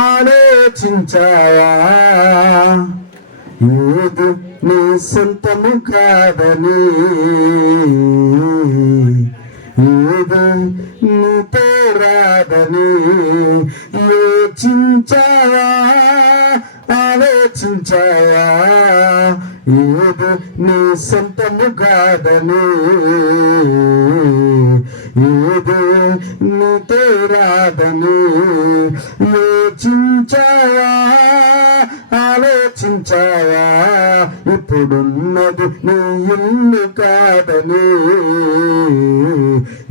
ఆలోచించావా ఏది నీ సొంతము కాదని? ఏది నీతో రాదని? యోచించావా ఆలోచించావా ఏది నీ సొంతము కాదని? ఏది నీతో రాదని యోచించావా? ఆలోచించావా? ఇప్పుడున్నది నీ ఇల్లు కాదని.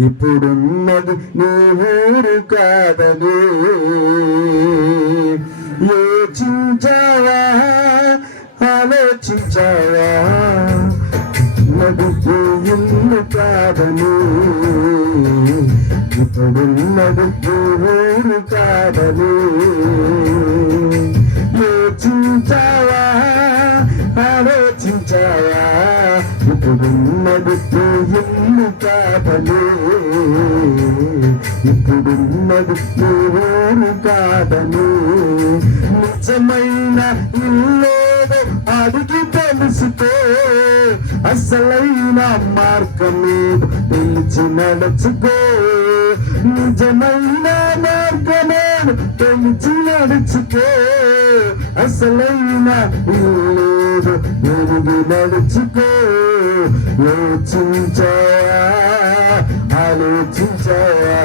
ఇప్పుడున్నది నీ ఊరు కాదని. యోచించావా? ఆలోచించావా? ఉన్నది నీ ఇల్లు కాదని. ఇప్పుడున్నది నీ ఊరు కాదని. యోచించావా ఆలోచించావా? ఇప్పుడున్నది నీ ఇల్లు కాదని. ఇప్పుడున్నది నీ ఊరు కాదని. నిజమైన ఇల్లేదో అడిగి తెలుసుకో. అసలైన మార్గమే. తెలిసి నడుచుకో. నిజమైన మార్గమే. తెలిసి నడుచుకో. అసలైన ఇల్లేదో ఎరిగి నడుచుకో. యోచించాయా ఆలోచించాయా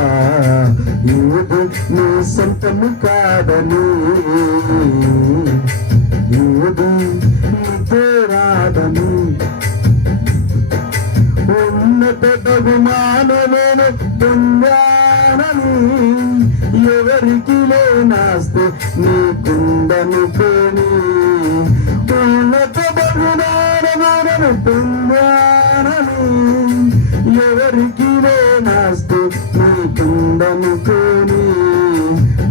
ఏది నీ సొంతము కాదని. ఉన్నత బహుమానమును పొందానని ఎవరికి లేనాస్తే నీకుందనుకోని ఉన్నత బహుమానములను పొందానని ఎవరికి లేనాస్తే నీకుందనుకోని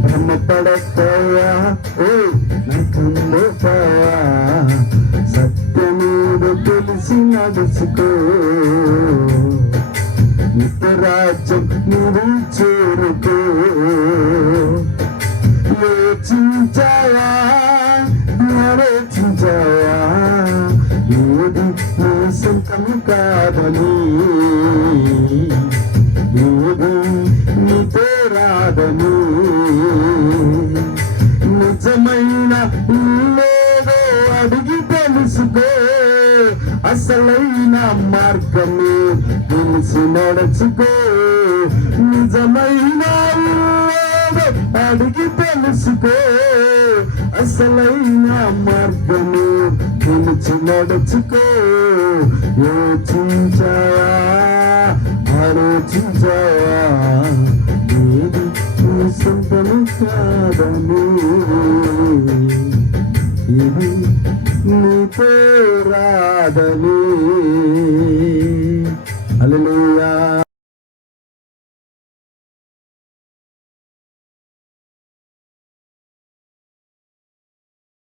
భ్రమపడతాయా ఓ నకుండోపాయా సత్యమేదో తెలిసి నడుచుకో. నువ్వు చేరుకో యోచించావా ఆలోచించావా ఏది నీ సొంతం కాదని? ఏది నీతో రాదని నిజమైన లేదో అడిగి తెలుసుకో. అసలైన మార్గమే తెలిసి నడుచుకో. నిజమైన అడిగి తెలుసుకో. అసలైన మార్గమే తెలిసి నడుచుకో. యోచించావా? ఆలోచించావా? ఏది సొంతము కాదని ఇది నీతో రాదని. అలలుయా